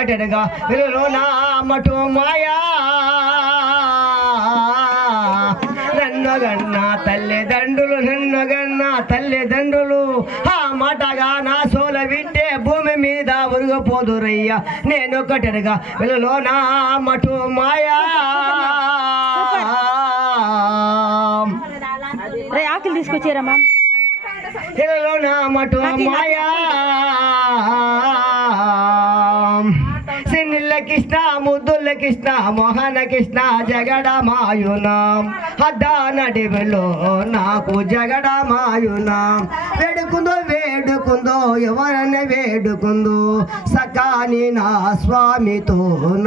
ఒకటిగా వెలుగులో నా మటు మాయా నన్నగన్న తల్లిదండ్రులు ఆ మాటగా నా సోల వింటే భూమి మీద ఉరుగపోదురయ్యా నేనొకటిగా వెలుగులో నా మటు మాయా ఆకులు తీసుకొచ్చారమ్మా వెలుగులో నా మటు మాయా సిన్నిల్ల కృష్ణ ముద్దుల్ల కృష్ణ మోహన కృష్ణ జగడమాయునాం అద్దా నడివెలో నాకు జగడమాయునాం వేడుకుందో ఎవరన్నా వేడుకుందో సకాని నా స్వామితో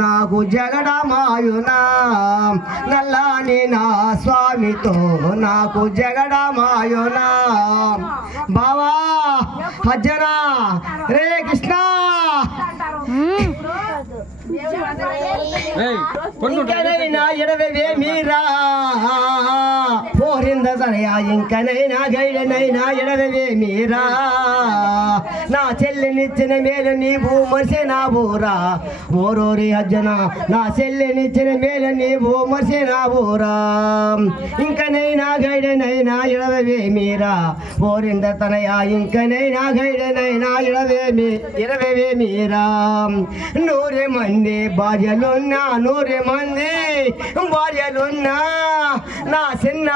నాకు జగడమాయునాం నల్లాని నా స్వామితో నాకు జగడమాయునాం బావా అజ్జనా రే కృష్ణ ఇంకనైనా ఎడవే మీరా పోరింద సనయా ఇంకనైనా గైడనైనా ఎడవే మీరా నా చెల్లినిచ్చిన మేలు నీవు మర్చినావురా ఓరోరి అజ్జన నా చెల్లినిచ్చిన మేలు నీవు మర్చినావురా ఇంకనైనా గైడనైనా ఎడవే మీరా పోరింద తనయా ఇంకనైనా గైడనైనా ఎడవే మీరా 100 మంది భార్యలున్నా 100 మంది భార్యలున్నా నా చిన్న